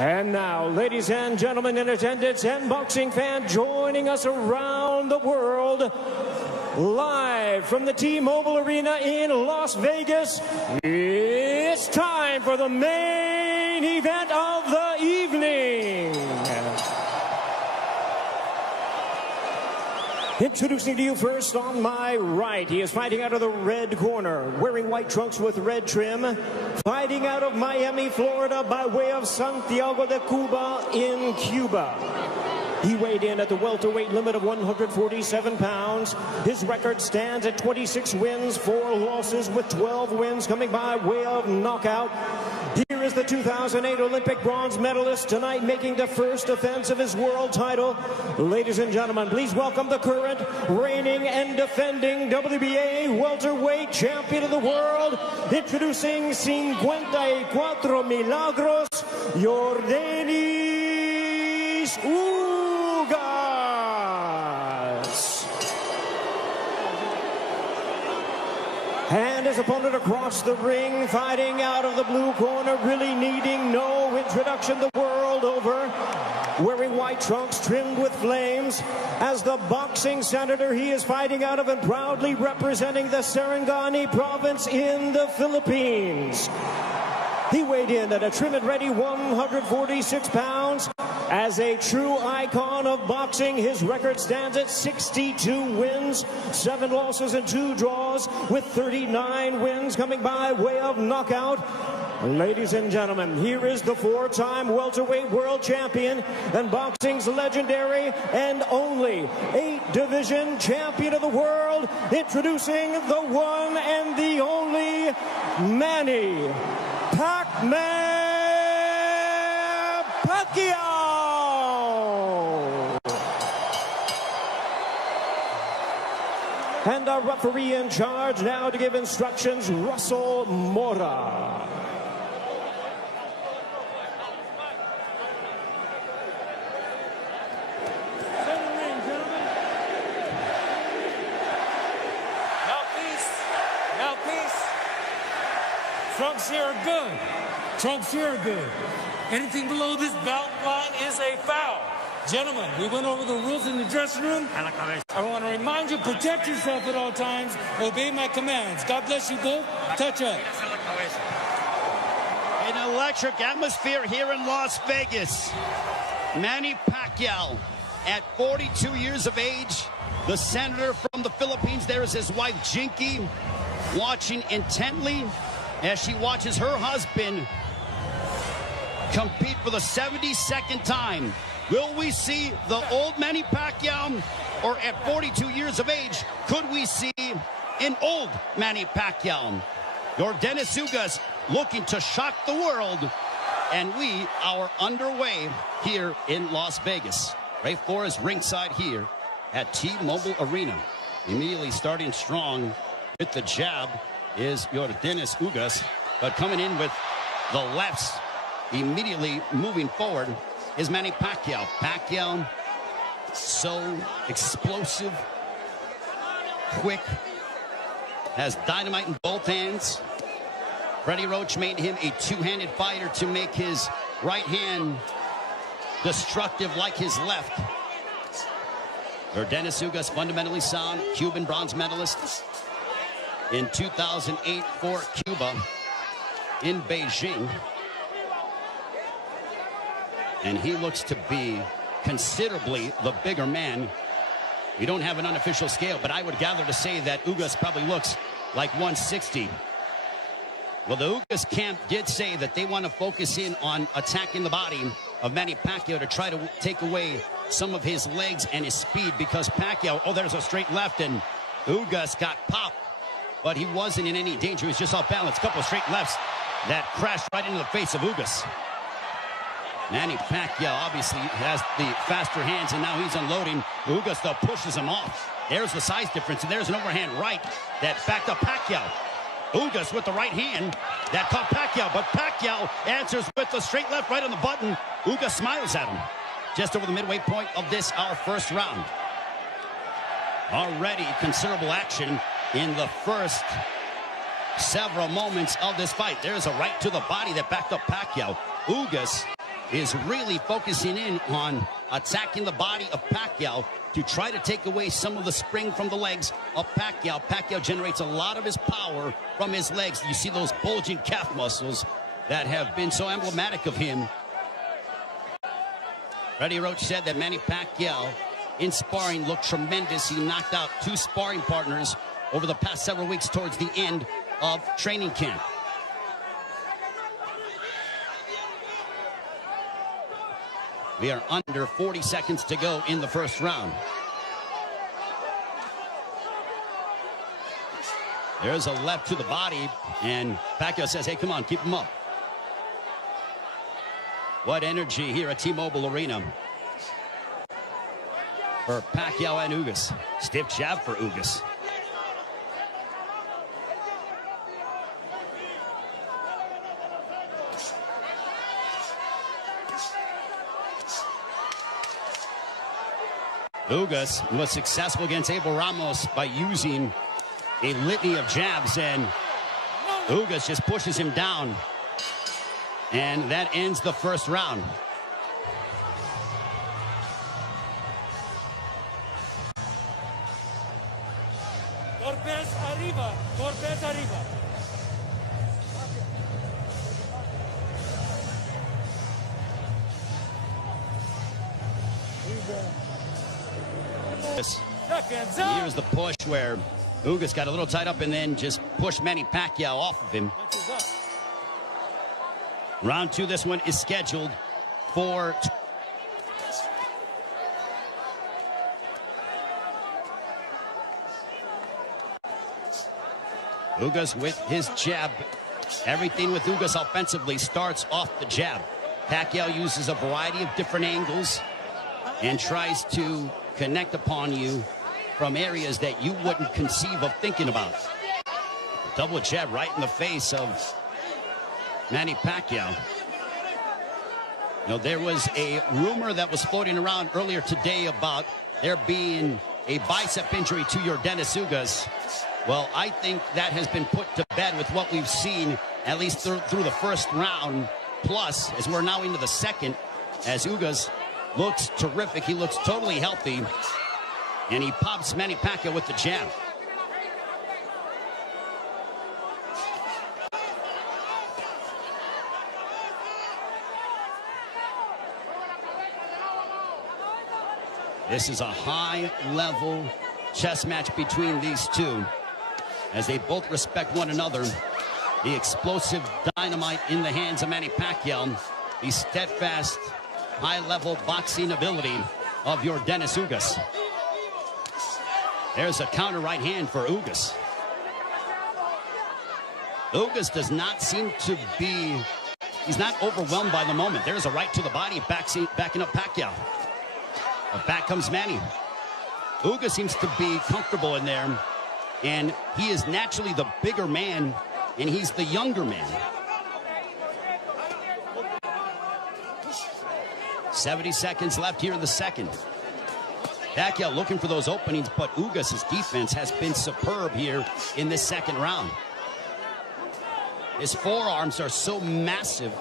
And now, ladies and gentlemen in attendance and boxing fans joining us around the world, live from the T-Mobile Arena in Las Vegas, it's time for the main event of the evening. Introducing to you first on my right, he is fighting out of the red corner, wearing white trunks with red trim, fighting out of Miami, Florida by way of Santiago de Cuba in Cuba. He weighed in at the welterweight limit of 147 pounds. His record stands at 26 wins, 4 losses, with 12 wins coming by way of knockout. Here is the 2008 Olympic bronze medalist, tonight making the first defense of his world title. Ladies and gentlemen, please welcome the current, reigning and defending WBA welterweight champion of the world, introducing 54 Milagros, Yordenis Ugas. And his opponent across the ring, fighting out of the blue corner, really needing no introduction the world over, wearing white trunks trimmed with flames. As the boxing senator, he is fighting out of and proudly representing the Sarangani province in the Philippines. He weighed in at a trim and ready 146 pounds. As a true icon of boxing, his record stands at 62 wins, 7 losses and 2 draws, with 39 wins coming by way of knockout. Ladies and gentlemen, here is the 4-time welterweight world champion and boxing's legendary and only 8-division champion of the world, introducing the one and the only Manny Pacquiao. And our referee in charge now to give instructions, Russell Mora. Trunks here are good. Trunks here are good. Anything below this belt line is a foul. Gentlemen, we went over the rules in the dressing room. I want to remind you, protect yourself at all times. Obey my commands. God bless you both. Touch up. An electric atmosphere here in Las Vegas. Manny Pacquiao, at 42 years of age, the senator from the Philippines. There is his wife, Jinky, watching intently as she watches her husband compete for the 72nd time. Will we see the old Manny Pacquiao, or at 42 years of age, could we see an old Manny Pacquiao? Yordenis Ugas looking to shock the world, and we are underway here in Las Vegas. Ray Flores ringside here at T-Mobile Arena. Immediately starting strong with the jab is Yordenis Ugas, but coming in with the lefts, immediately moving forward is Manny Pacquiao. Pacquiao, so explosive, quick, has dynamite in both hands. Freddie Roach made him a two-handed fighter to make his right hand destructive like his left. Yordenis Ugas, fundamentally sound, Cuban bronze medalist in 2008 for Cuba in Beijing. And he looks to be considerably the bigger man. We don't have an unofficial scale, but I would gather to say that Ugas probably looks like 160. Well, the Ugas camp did say that they want to focus in on attacking the body of Manny Pacquiao to try to take away some of his legs and his speed, because Pacquiao, oh, there's a straight left, and Ugas got popped. But he wasn't in any danger. He was just off balance. A couple of straight lefts that crashed right into the face of Ugas. Manny Pacquiao obviously has the faster hands, and now he's unloading. Ugas, though, pushes him off. There's the size difference, and there's an overhand right that backed up Pacquiao. Ugas with the right hand that caught Pacquiao, but Pacquiao answers with the straight left right on the button. Ugas smiles at him. Just over the midway point of this, our first round. Already considerable action in the first several moments of this fight. There's a right to the body that backed up Pacquiao. Ugas is really focusing in on attacking the body of Pacquiao to try to take away some of the spring from the legs of Pacquiao. Pacquiao generates a lot of his power from his legs. You see those bulging calf muscles that have been so emblematic of him. Freddie Roach said that Manny Pacquiao in sparring looked tremendous. He knocked out 2 sparring partners over the past several weeks towards the end of training camp. We are under 40 seconds to go in the first round. There's a left to the body, and Pacquiao says, hey, come on, keep him up. What energy here at T-Mobile Arena for Pacquiao and Ugas. Stiff jab for Ugas. Ugas was successful against Abel Ramos by using a litany of jabs, and Ugas just pushes him down. And that ends the first round. Golpes arriba, golpes arriba. Here's the push where Ugas got a little tied up and then just pushed Manny Pacquiao off of him. Round 2, this one is scheduled for Ugas with his jab. Everything with Ugas offensively starts off the jab. Pacquiao uses a variety of different angles and tries to connect upon you from areas that you wouldn't conceive of thinking about. Double jab right in the face of Manny Pacquiao. You know, there was a rumor that was floating around earlier today about there being a bicep injury to Yordenis Ugas. Well, I think that has been put to bed with what we've seen, at least through the first round, plus as we're now into the second, as Ugas looks terrific. He looks totally healthy, and he pops Manny Pacquiao with the jab. This is a high-level chess match between these two, as they both respect one another. The explosive dynamite in the hands of Manny Pacquiao, the steadfast, high-level boxing ability of Yordenis Ugas. There's a counter right hand for Ugas. Ugas does not seem to be, he's not overwhelmed by the moment. There's a right to the body, backing up Pacquiao. But back comes Manny. Ugas seems to be comfortable in there, and he is naturally the bigger man, and he's the younger man. 70 seconds left here in the second. Pacquiao looking for those openings, but Ugas' defense has been superb here in this second round. His forearms are so massive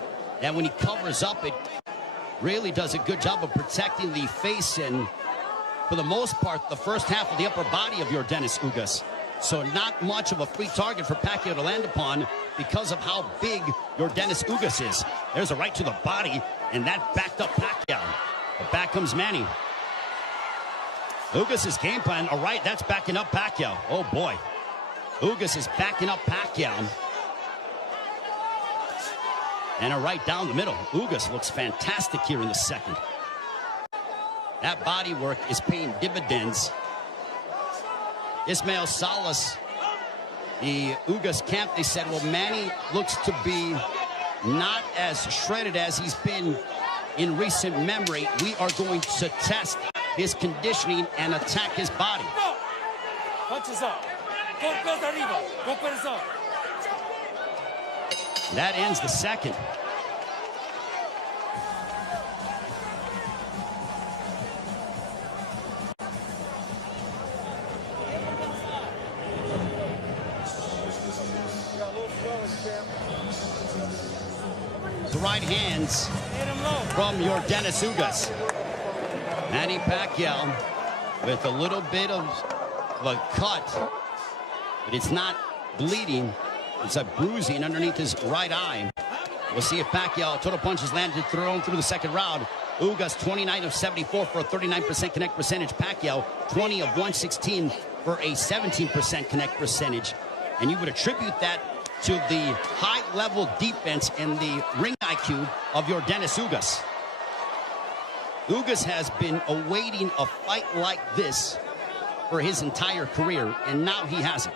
that when he covers up, it really does a good job of protecting the face and, for the most part, the first half of the upper body of Yordenis Ugas. So not much of a free target for Pacquiao to land upon because of how big Yordenis Ugas is. There's a right to the body, and that backed up Pacquiao. But back comes Manny. Ugas' game plan, all right, that's backing up Pacquiao. Oh, boy. Ugas is backing up Pacquiao. And a right down the middle. Ugas looks fantastic here in the second. That body work is paying dividends. Ismael Salas, the Ugas camp, they said, well, Manny looks to be not as shredded as he's been in recent memory. We are going to test his conditioning and attack his body. Punches up. Golpes arriba. Golpes up. That ends the second. The right hands from Yordenis Ugas. Manny Pacquiao with a little bit of a cut, but it's not bleeding. It's a bruising underneath his right eye. We'll see if Pacquiao, total punches landed, thrown through the second round. Ugas 29 of 74 for a 39% connect percentage. Pacquiao 20 of 116 for a 17% connect percentage. And you would attribute that to the high-level defense and the ring IQ of Yordenis Ugas. Ugas has been awaiting a fight like this for his entire career, and now he has it.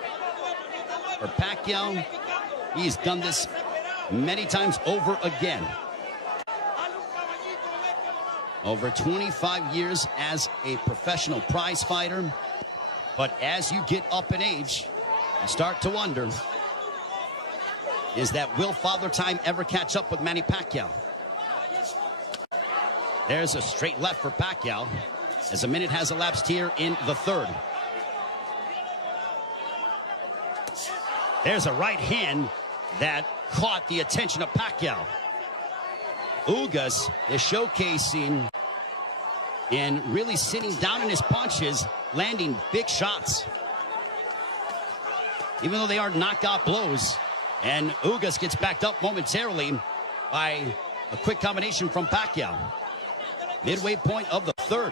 For Pacquiao, he's done this many times over again. Over 25 years as a professional prize fighter. But as you get up in age, you start to wonder, will Father Time ever catch up with Manny Pacquiao? There's a straight left for Pacquiao as a minute has elapsed here in the third. There's a right hand that caught the attention of Pacquiao. Ugas is showcasing and really sitting down in his punches, landing big shots. Even though they are knockout blows. And Ugas gets backed up momentarily by a quick combination from Pacquiao. Midway point of the third.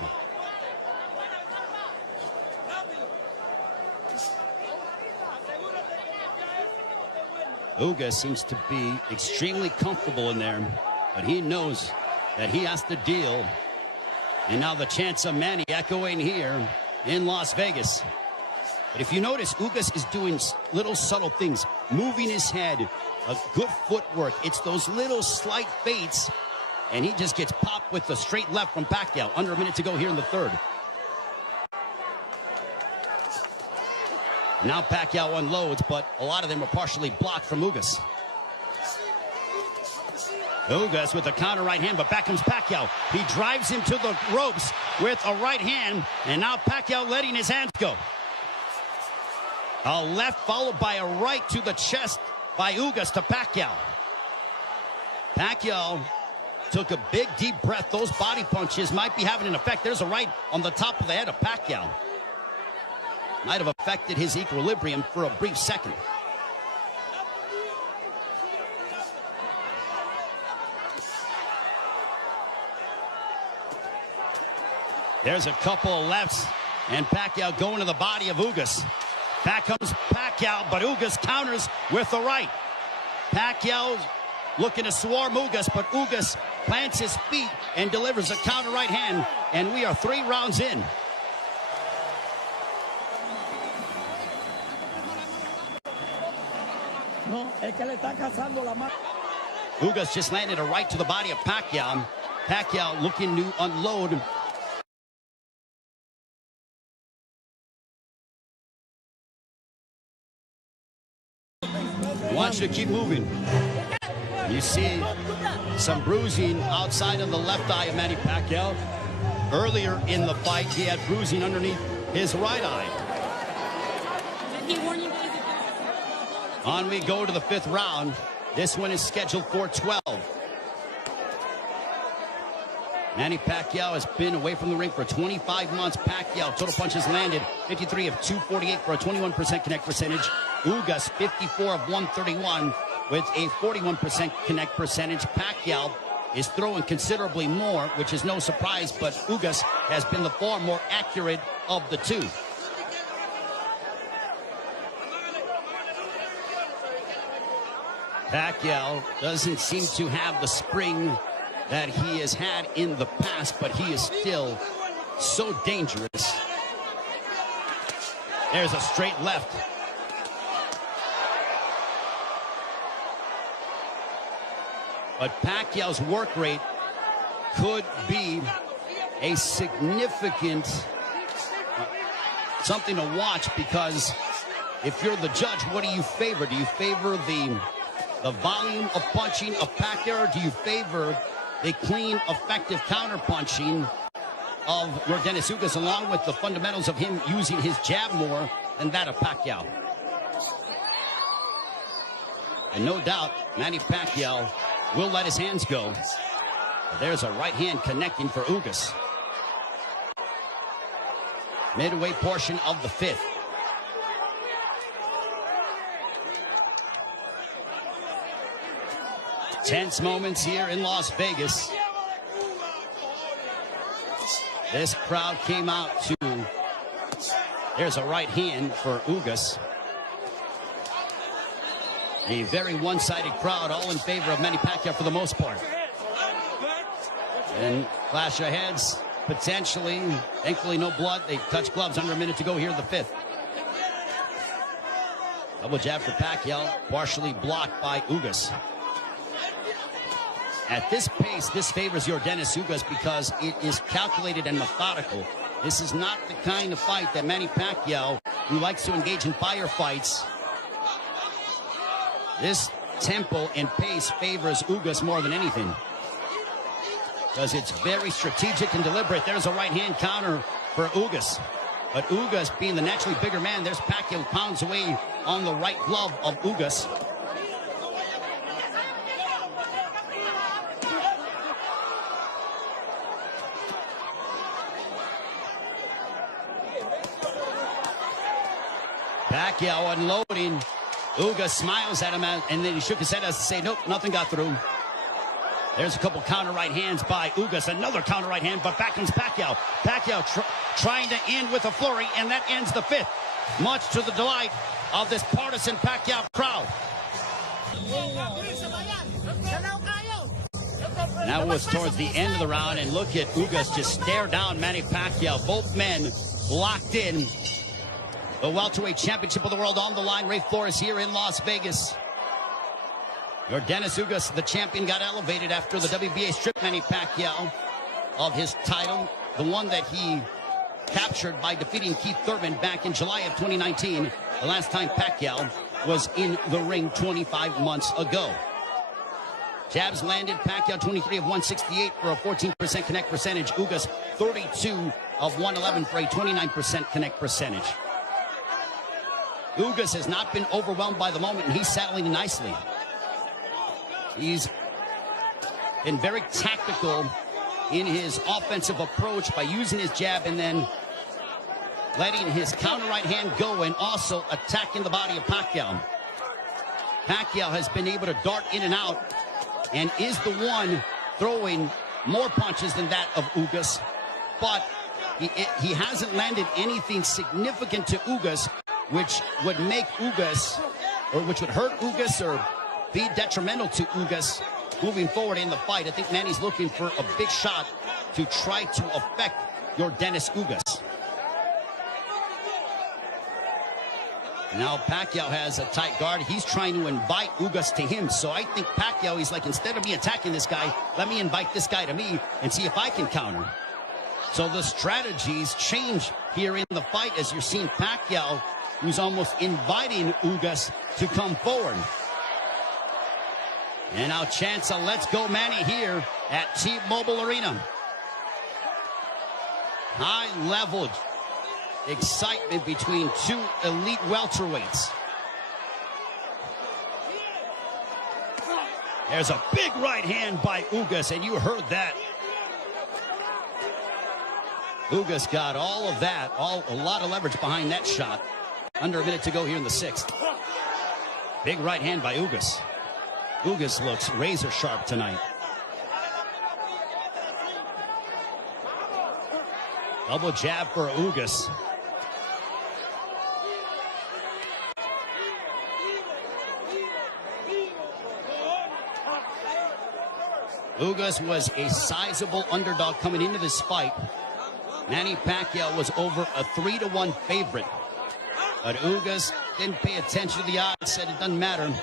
Ugas seems to be extremely comfortable in there, but he knows that he has to deal. And now the chance of Manny echoing here in Las Vegas. But if you notice, Ugas is doing little subtle things, moving his head, a good footwork. It's those little slight feints, and he just gets popped with the straight left from Pacquiao. Under a minute to go here in the third. Now Pacquiao unloads, but a lot of them are partially blocked from Ugas. Ugas with a counter right hand, but back comes Pacquiao. He drives him to the ropes with a right hand, and now Pacquiao letting his hands go. A left followed by a right to the chest by Ugas to Pacquiao. Pacquiao took a big deep breath. Those body punches might be having an effect. There's a right on the top of the head of Pacquiao. Might have affected his equilibrium for a brief second. There's a couple of lefts, and Pacquiao going to the body of Ugas. Back comes Pacquiao, but Ugas counters with the right. Pacquiao looking to swarm Ugas, but Ugas plants his feet and delivers a counter right hand, and we are 3 rounds in. Ugas just landed a right to the body of Pacquiao. Pacquiao looking to unload. Wants you to keep moving. You see some bruising outside of the left eye of Manny Pacquiao. Earlier in the fight, he had bruising underneath his right eye. On we go to the 5th round. This one is scheduled for 12. Manny Pacquiao has been away from the ring for 25 months. Pacquiao, total punches landed 53 of 248 for a 21% connect percentage. Ugas 54 of 131 with a 41% connect percentage. Pacquiao is throwing considerably more, which is no surprise, but Ugas has been the far more accurate of the two. Pacquiao doesn't seem to have the spring that he has had in the past, but he is still so dangerous. There's a straight left. But Pacquiao's work rate could be a significant something to watch, because if you're the judge, what do you favor? Do you favor the volume of punching of Pacquiao, or do you favor the clean, effective counter-punching of Yordenis Ugas, along with the fundamentals of him using his jab more than that of Pacquiao? And no doubt, Manny Pacquiao will let his hands go. There's a right hand connecting for Ugas. Midway portion of the fifth. Tense moments here in Las Vegas. This crowd came out to... There's a right hand for Ugas. A very one-sided crowd, all in favor of Manny Pacquiao for the most part. And clash of heads, potentially. Thankfully, no blood. They touch gloves under a minute to go here in the fifth. Double jab for Pacquiao, partially blocked by Ugas. At this pace, this favors Yordenis Ugas because it is calculated and methodical. This is not the kind of fight that Manny Pacquiao, who likes to engage in firefights. This tempo and pace favors Ugas more than anything, because it's very strategic and deliberate. There's a right hand counter for Ugas. But Ugas, being the naturally bigger man, there's Pacquiao pounds away on the right glove of Ugas. Pacquiao unloading. Ugas smiles at him, and then he shook his head as to say, nope, nothing got through. There's a couple counter right hands by Ugas. Another counter right hand, but back comes Pacquiao. Pacquiao trying to end with a flurry, and that ends the fifth, much to the delight of this partisan Pacquiao crowd. That was towards the end of the round, and look at Ugas just stare down Manny Pacquiao. Both men locked in. The welterweight championship of the world on the line. Ray Flores here in Las Vegas. Yordenis Ugas, the champion, got elevated after the WBA stripped Manny Pacquiao of his title, the one that he captured by defeating Keith Thurman back in July of 2019, the last time Pacquiao was in the ring 25 months ago. Jabs landed. Pacquiao 23 of 168 for a 14% connect percentage. Ugas 32 of 111 for a 29% connect percentage. Ugas has not been overwhelmed by the moment, and he's settling nicely. He's been very tactical in his offensive approach by using his jab and then letting his counter right hand go and also attacking the body of Pacquiao. Pacquiao has been able to dart in and out and is the one throwing more punches than that of Ugas, but he hasn't landed anything significant to Ugas, which would make Ugas, or which would hurt Ugas or be detrimental to Ugas moving forward in the fight. I think Manny's looking for a big shot to try to affect Yordenis Ugas. Now Pacquiao has a tight guard. He's trying to invite Ugas to him. So I think Pacquiao, he's like, instead of me attacking this guy, let me invite this guy to me and see if I can counter. So the strategies change here in the fight as you're seeing Pacquiao, who's almost inviting Ugas to come forward. And now chance of let's go Manny here at T-Mobile Arena. High-level excitement between two elite welterweights. There's a big right hand by Ugas, and you heard that. Ugas got all of that, a lot of leverage behind that shot. Under a minute to go here in the sixth. Big right hand by Ugas. Ugas looks razor sharp tonight. Double jab for Ugas. Ugas was a sizable underdog coming into this fight. Manny Pacquiao was over a 3-1 favorite. But Ugas didn't pay attention to the odds, said it doesn't matter.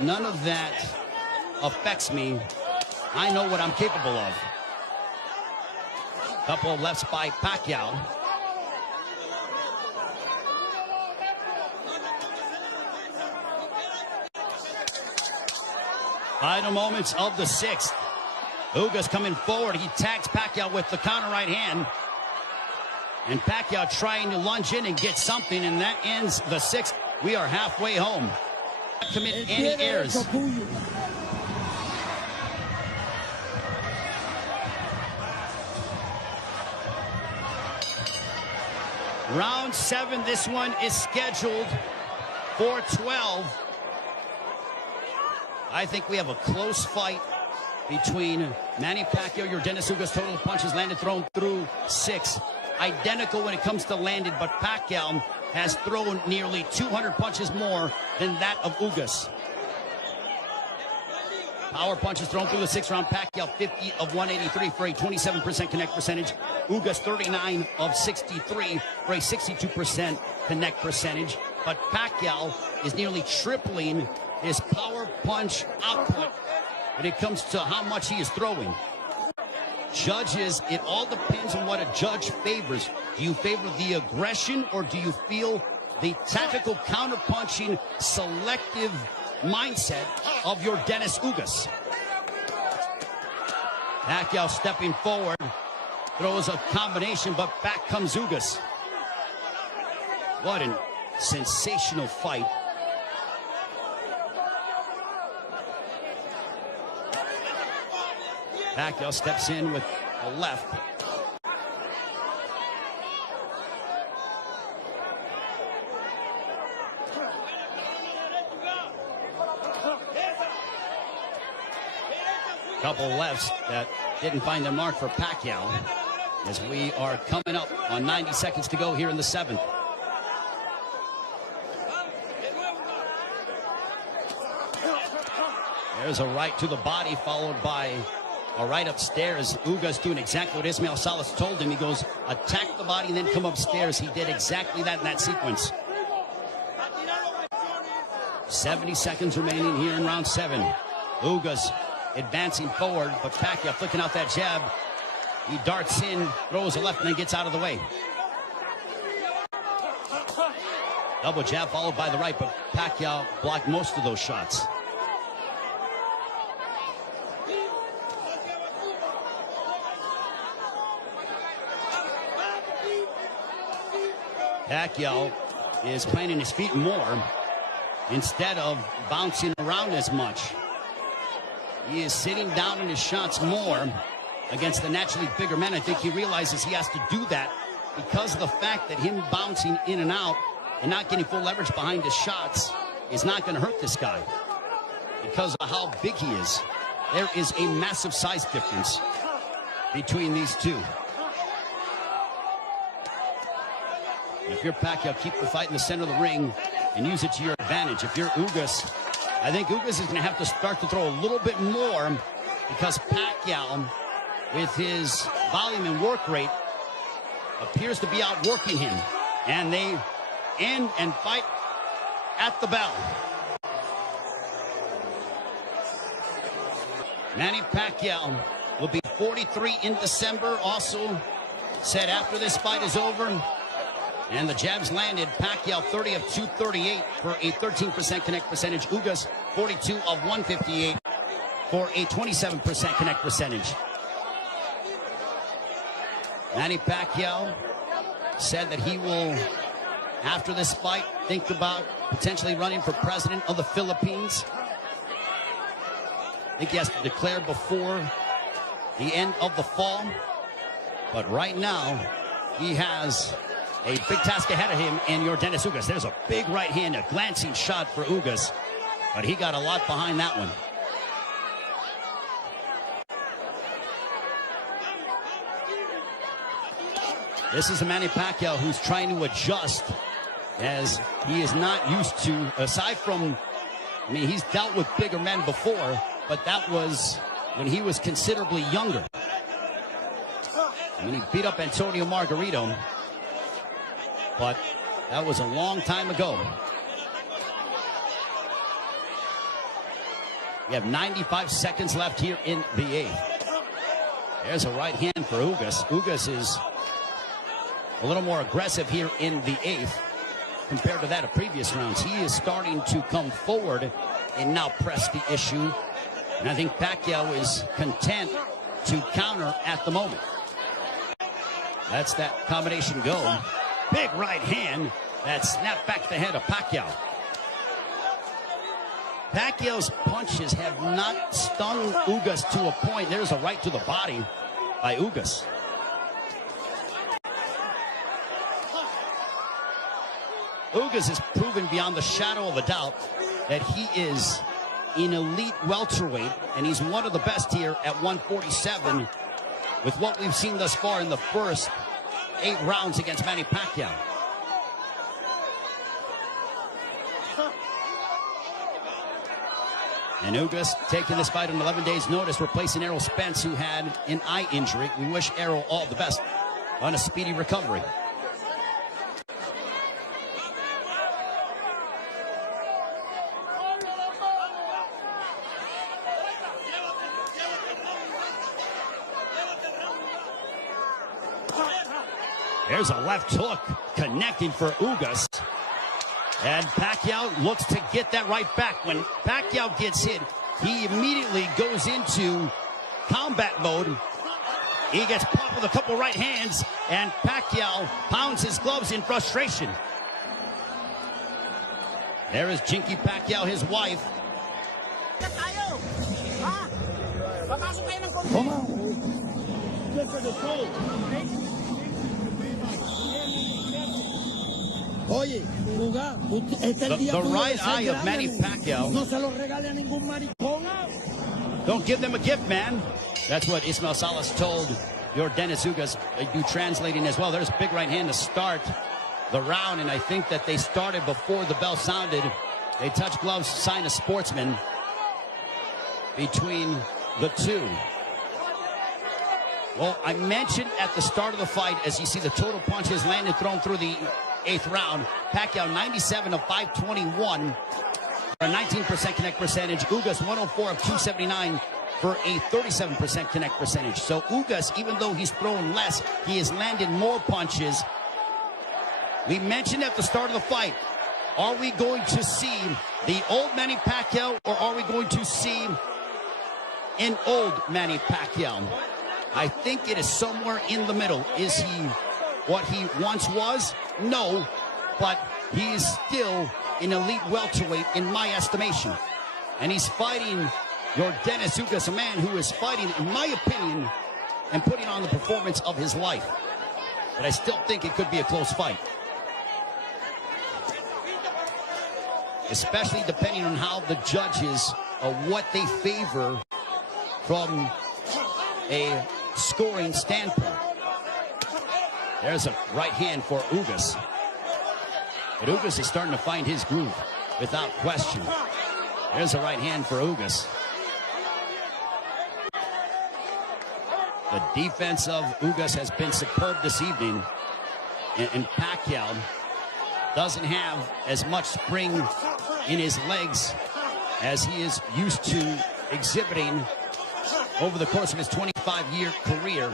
None of that affects me. I know what I'm capable of. Couple of lefts by Pacquiao. Final moments of the sixth. Ugas coming forward. He tags Pacquiao with the counter right hand. And Pacquiao trying to lunge in and get something, and that ends the sixth. We are halfway home. Not commit any errors. Round 7, this one is scheduled for 12. I think we have a close fight between Manny Pacquiao. Yordenis Ugas total punches landed thrown through 6. Identical when it comes to landed, but Pacquiao has thrown nearly 200 punches more than that of Ugas. Power punches thrown through the 6th round. Pacquiao 50 of 183 for a 27% connect percentage. Ugas 39 of 63 for a 62% connect percentage. But Pacquiao is nearly tripling his power punch output when it comes to how much he is throwing. Judges, it all depends on what a judge favors. Do you favor the aggression, or do you feel the tactical counterpunching, selective mindset of Yordenis Ugas? Pacquiao stepping forward, throws a combination, but back comes Ugas. What a sensational fight. Pacquiao steps in with a left. Couple lefts that didn't find their mark for Pacquiao, as we are coming up on 90 seconds to go here in the 7th. There's a right to the body, followed by a right upstairs. Ugas doing exactly what Ismael Salas told him. He goes, attack the body and then come upstairs. He did exactly that in that sequence. 70 seconds remaining here in round 7. Ugas advancing forward, but Pacquiao flicking out that jab. He darts in, throws a left, and then gets out of the way. Double jab followed by the right, but Pacquiao blocked most of those shots. Pacquiao is planting his feet more instead of bouncing around as much. He is sitting down in his shots more against the naturally bigger men. I think he realizes he has to do that because of the fact that him bouncing in and out and not getting full leverage behind his shots is not going to hurt this guy because of how big he is. There is a massive size difference between these two. If you're Pacquiao, keep the fight in the center of the ring and use it to your advantage. If you're Ugas, I think Ugas is going to have to start to throw a little bit more because Pacquiao, with his volume and work rate, appears to be outworking him. And they end and fight at the bell. Manny Pacquiao will be 43 in December. Also said after this fight is over, and the jabs landed, Pacquiao 30 of 238 for a 13% connect percentage. Ugas 42 of 158 for a 27% connect percentage. Manny Pacquiao said that he will, after this fight, think about potentially running for president of the Philippines. I think he has to declare before the end of the fall. But right now, he has a big task ahead of him in Yordenis Ugas. There's a big right hand, a glancing shot for Ugas, but he got a lot behind that one. This is a Manny Pacquiao who's trying to adjust, as he is not used to, aside from, I mean, he's dealt with bigger men before, but that was when he was considerably younger. I mean, he beat up Antonio Margarito, but that was a long time ago. We have 95 seconds left here in the 8th. There's a right hand for Ugas. Ugas is a little more aggressive here in the 8th compared to that of previous rounds. He is starting to come forward and now press the issue. And I think Pacquiao is content to counter at the moment. That's that combination go. Big right hand that snapped back the head of Pacquiao. Pacquiao's punches have not stung Ugas to a point. There's a right to the body by Ugas. Ugas has proven beyond the shadow of a doubt that he is an elite welterweight, and he's one of the best here at 147 with what we've seen thus far in the first 8 rounds against Manny Pacquiao. And Ugas taking this fight on 11 days' notice, replacing Errol Spence, who had an eye injury. We wish Errol all the best on a speedy recovery. There's a left hook connecting for Ugas. And Pacquiao looks to get that right back. When Pacquiao gets hit, he immediately goes into combat mode. He gets popped with a couple right hands, and Pacquiao pounds his gloves in frustration. There is Jinky Pacquiao, his wife. The right eye of Manny Pacquiao. Don't give them a gift, man. That's what Ismael Salas told Yordenis Ugas. They do translating as well. There's a big right hand to start the round, and I think that they started before the bell sounded. They touch gloves, sign a sportsman between the two. Well, I mentioned at the start of the fight, as you see the total punches landed, thrown through the 8th round, Pacquiao 97 of 521 for a 19% connect percentage. Ugas 104 of 279 for a 37% connect percentage. So Ugas, even though he's thrown less, he has landed more punches. We mentioned at the start of the fight, are we going to see the old Manny Pacquiao, or are we going to see an old Manny Pacquiao? I think it is somewhere in the middle. Is he what he once was? No, but he is still an elite welterweight in my estimation. And he's fighting Yordenis Ugas, a man who is fighting, in my opinion, and putting on the performance of his life. But I still think it could be a close fight. Especially depending on how the judges, what they favor from a scoring standpoint. There's a right hand for Ugas. But Ugas is starting to find his groove, without question. There's a right hand for Ugas. The defense of Ugas has been superb this evening. And Pacquiao doesn't have as much spring in his legs as he is used to exhibiting over the course of his 25-year career,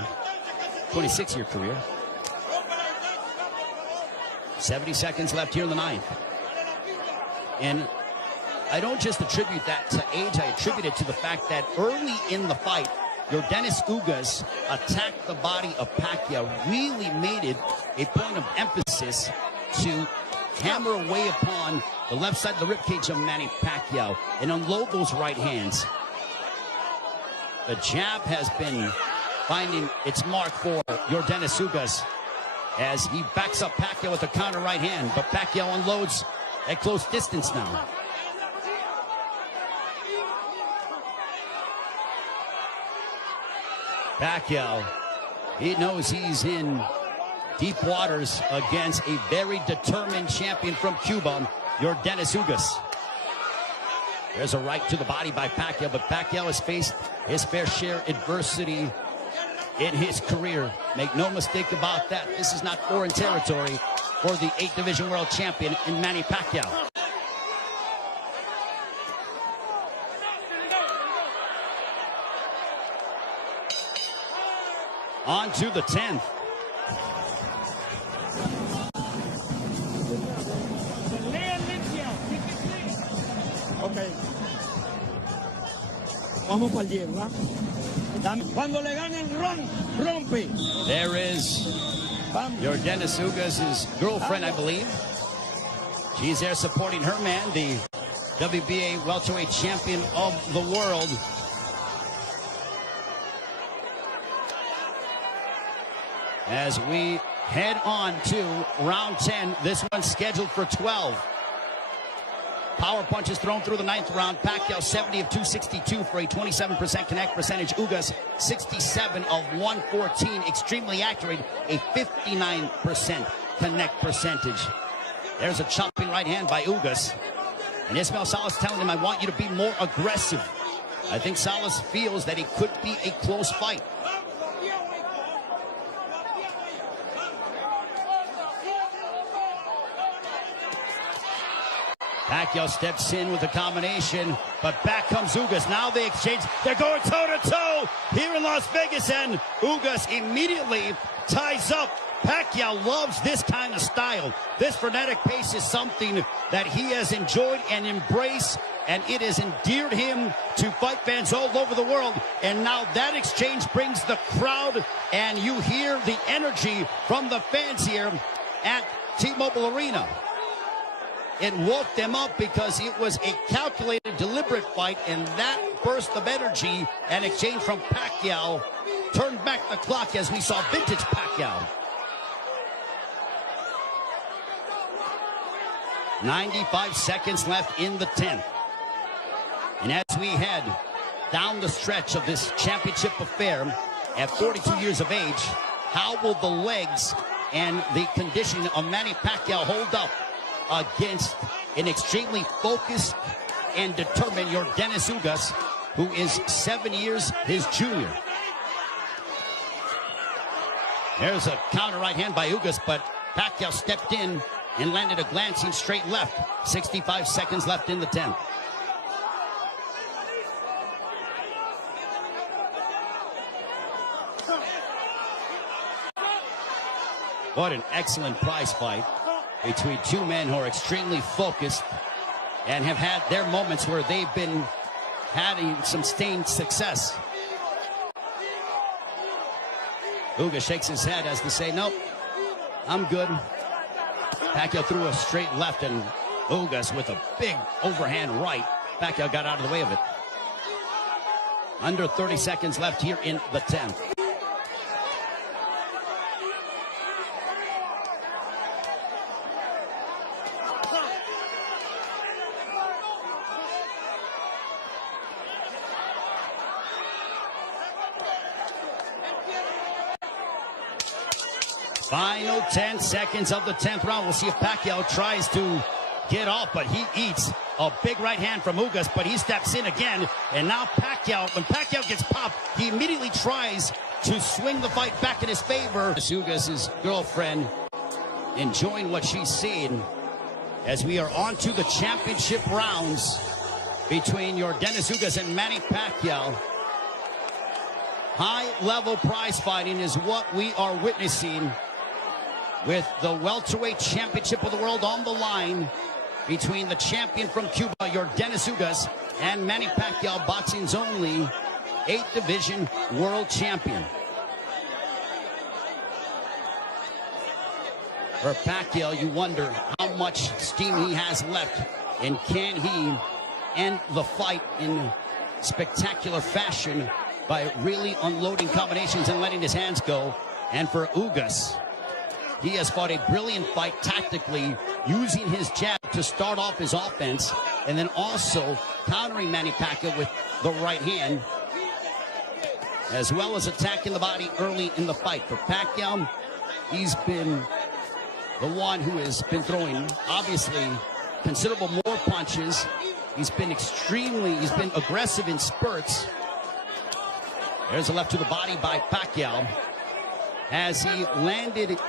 26-year career. 70 seconds left here in the 9th. And I don't just attribute that to age, I attribute it to the fact that early in the fight, Yordenis Ugas attacked the body of Pacquiao, really made it a point of emphasis to hammer away upon the left side of the ribcage of Manny Pacquiao and unload those right hands. The jab has been finding its mark for Yordenis Ugas as he backs up Pacquiao with a counter right hand, but Pacquiao unloads at close distance now. Pacquiao, he knows he's in deep waters against a very determined champion from Cuba, Yordenis Ugas. There's a right to the body by Pacquiao, but Pacquiao has faced his fair share of adversity in his career. Make no mistake about that. This is not foreign territory for the 8th Division World Champion in Manny Pacquiao. On to the 10th. Okay. Vamos para el 10, ¿verdad? Cuando le ganen, rompe. There is Yordenis Ugas' girlfriend, I believe. She's there supporting her man, the WBA welterweight champion of the world. as we head on to round 10. This one's scheduled for 12. Power punches thrown through the 9th round. Pacquiao 70 of 262 for a 27% connect percentage. Ugas 67 of 114. Extremely accurate, a 59% connect percentage. There's a chopping right hand by Ugas. And Ismael Salas telling him, I want you to be more aggressive. I think Salas feels that it could be a close fight. Pacquiao steps in with a combination, but back comes Ugas. Now they exchange. They're going toe-to-toe here in Las Vegas, and Ugas immediately ties up. Pacquiao loves this kind of style. This frenetic pace is something that he has enjoyed and embraced, and it has endeared him to fight fans all over the world. And now that exchange brings the crowd, and you hear the energy from the fans here at T-Mobile Arena. It woke them up because it was a calculated, deliberate fight, and that burst of energy and exchange from Pacquiao turned back the clock as we saw vintage Pacquiao. 95 seconds left in the 10th. And as we head down the stretch of this championship affair at 42 years of age, how will the legs and the conditioning of Manny Pacquiao hold up against an extremely focused and determined Yordenis Ugas, who is 7 years his junior? There's a counter right hand by Ugas, but Pacquiao stepped in and landed a glancing straight left. 65 seconds left in the 10th. What an excellent prize fight between two men who are extremely focused and have had their moments where they've been having some sustained success. Ugas shakes his head as to say, nope, I'm good. Pacquiao threw a straight left, and Ugas with a big overhand right. Pacquiao got out of the way of it. Under 30 seconds left here in the 10th. Final 10 seconds of the 10th round. We'll see if Pacquiao tries to get off, but he eats a big right hand from Ugas, but he steps in again. And now Pacquiao, when Pacquiao gets popped, he immediately tries to swing the fight back in his favor. Ugas' girlfriend enjoying what she's seen as we are on to the championship rounds between Yordenis Ugas and Manny Pacquiao. High-level prize fighting is what we are witnessing, with the welterweight championship of the world on the line between the champion from Cuba, Yordenis Ugas, and Manny Pacquiao, boxing's only 8th division world champion. For Pacquiao, you wonder how much steam he has left, and can he end the fight in spectacular fashion by really unloading combinations and letting his hands go. And for Ugas, he has fought a brilliant fight tactically, using his jab to start off his offense, and then also countering Manny Pacquiao with the right hand, as well as attacking the body early in the fight. For Pacquiao, he's been the one who has been throwing, obviously, considerable more punches. He's been aggressive in spurts. There's a left to the body by Pacquiao. Has he landed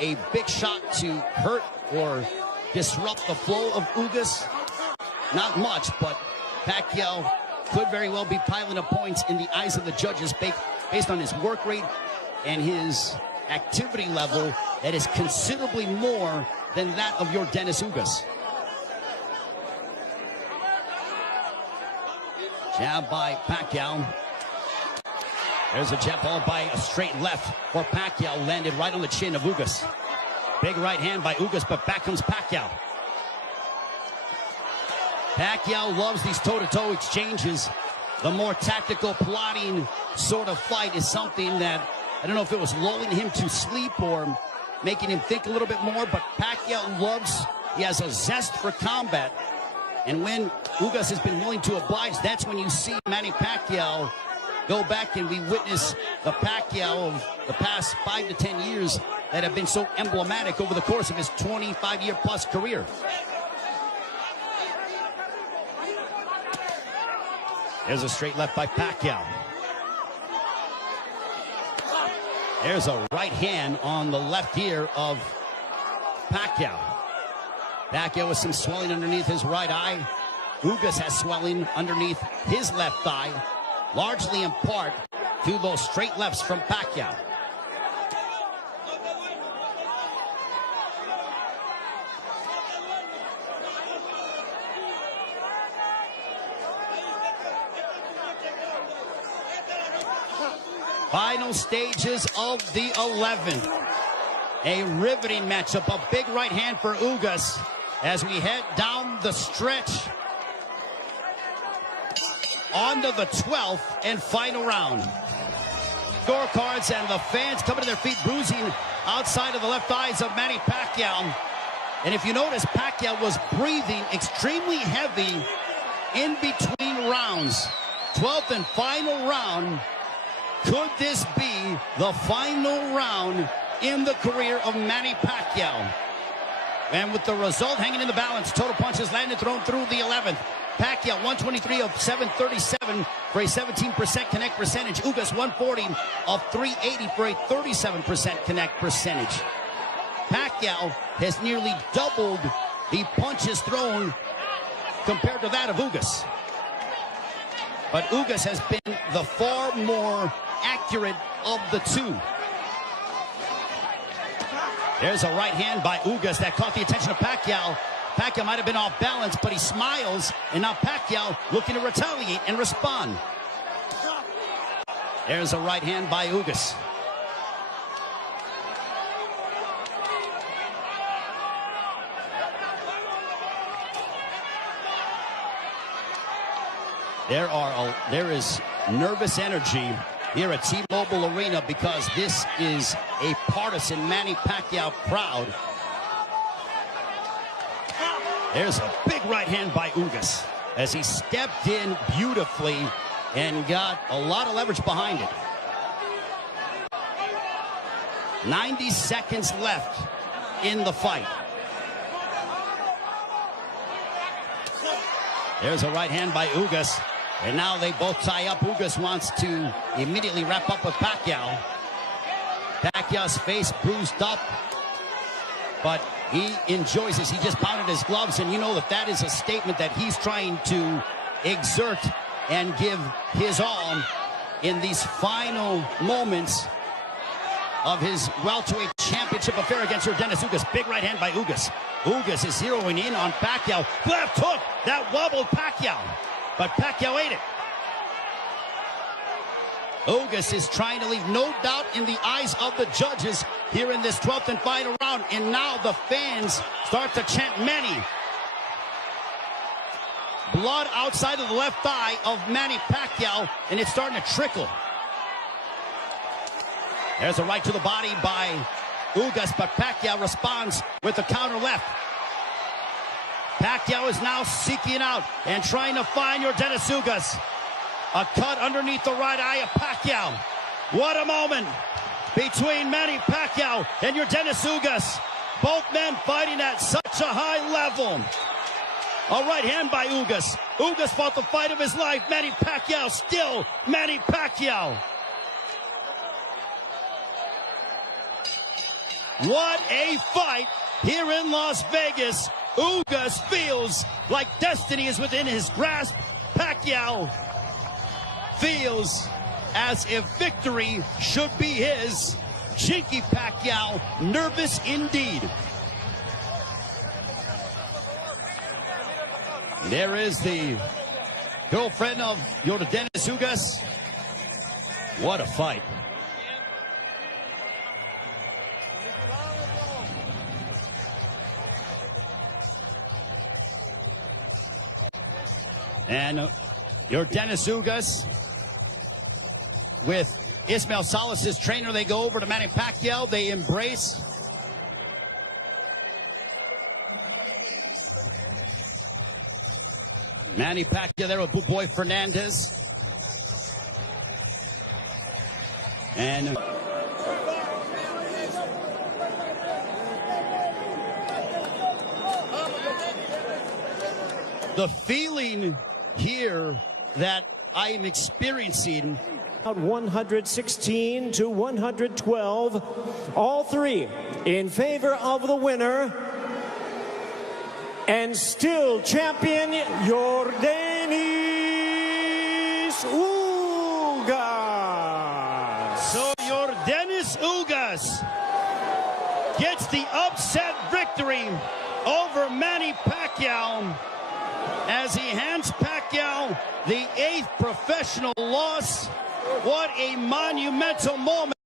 a big shot to hurt or disrupt the flow of Ugas? Not much, but Pacquiao could very well be piling up points in the eyes of the judges based on his work rate and his activity level that is considerably more than that of Yordenis Ugas. Jab by Pacquiao. There's a jab followed by a straight left for Pacquiao, landed right on the chin of Ugas. Big right hand by Ugas, but back comes Pacquiao. Pacquiao loves these toe-to-toe exchanges. The more tactical, plotting sort of fight is something that I don't know if it was lulling him to sleep or making him think a little bit more, but Pacquiao he has a zest for combat. And when Ugas has been willing to oblige, that's when you see Manny Pacquiao go back, and we witness the Pacquiao of the past 5 to 10 years that have been so emblematic over the course of his 25-year-plus career. There's a straight left by Pacquiao. There's a right hand on the left ear of Pacquiao. Pacquiao with some swelling underneath his right eye. Ugas has swelling underneath his left thigh, largely in part to those straight lefts from Pacquiao. Final stages of the 11th. A riveting matchup, a big right hand for Ugas as we head down the stretch onto the 12th and final round. Scorecards and the fans coming to their feet, bruising outside of the left eyes of Manny Pacquiao. And if you notice, Pacquiao was breathing extremely heavy in between rounds. 12th and final round. Could this be the final round in the career of Manny Pacquiao? And with the result hanging in the balance, total punches landed, thrown through the 11th. Pacquiao 123 of 737 for a 17% connect percentage. Ugas 140 of 380 for a 37% connect percentage. Pacquiao has nearly doubled the punches thrown compared to that of Ugas. But Ugas has been the far more accurate of the two. There's a right hand by Ugas that caught the attention of Pacquiao. Pacquiao might have been off balance, but he smiles, and now Pacquiao looking to retaliate and respond. There's a right hand by Ugas. There is nervous energy here at T-Mobile Arena because this is a partisan Manny Pacquiao crowd. There's a big right hand by Ugas as he stepped in beautifully and got a lot of leverage behind it. 90 seconds left in the fight. There's a right hand by Ugas. And now they both tie up. Ugas wants to immediately wrap up with Pacquiao. Pacquiao's face bruised up, but he enjoys this. He just pounded his gloves, and you know that is a statement that he's trying to exert and give his all in these final moments of his welterweight championship affair against Yordenis Ugas. Big right hand by Ugas. Ugas is zeroing in on Pacquiao. Left hook that wobbled Pacquiao, but Pacquiao ate it. Ugas is trying to leave no doubt in the eyes of the judges here in this 12th and final round. And now the fans start to chant Manny. Blood outside of the left thigh of Manny Pacquiao, and it's starting to trickle. There's a right to the body by Ugas, but Pacquiao responds with the counter left. Pacquiao is now seeking out and trying to find Yordenis Ugas. A cut underneath the right eye of Pacquiao. What a moment between Manny Pacquiao and Yordenis Ugas. Both men fighting at such a high level. A right hand by Ugas. Ugas fought the fight of his life. Manny Pacquiao still Manny Pacquiao. What a fight here in Las Vegas. Ugas feels like destiny is within his grasp. Pacquiao feels as if victory should be his. Jinky Pacquiao, nervous indeed. There is the girlfriend of Yordenis Ugas. What a fight. And Yordenis Ugas with Ismael Salas' trainer. They go over to Manny Pacquiao. They embrace. Manny Pacquiao there with Boy Fernandez. And the feeling here that I am experiencing. 116 to 112. All three in favor of the winner. And still champion, Yordenis Ugas. So Yordenis Ugas gets the upset victory over Manny Pacquiao as he hands Pacquiao the 8th professional loss. What a monumental moment.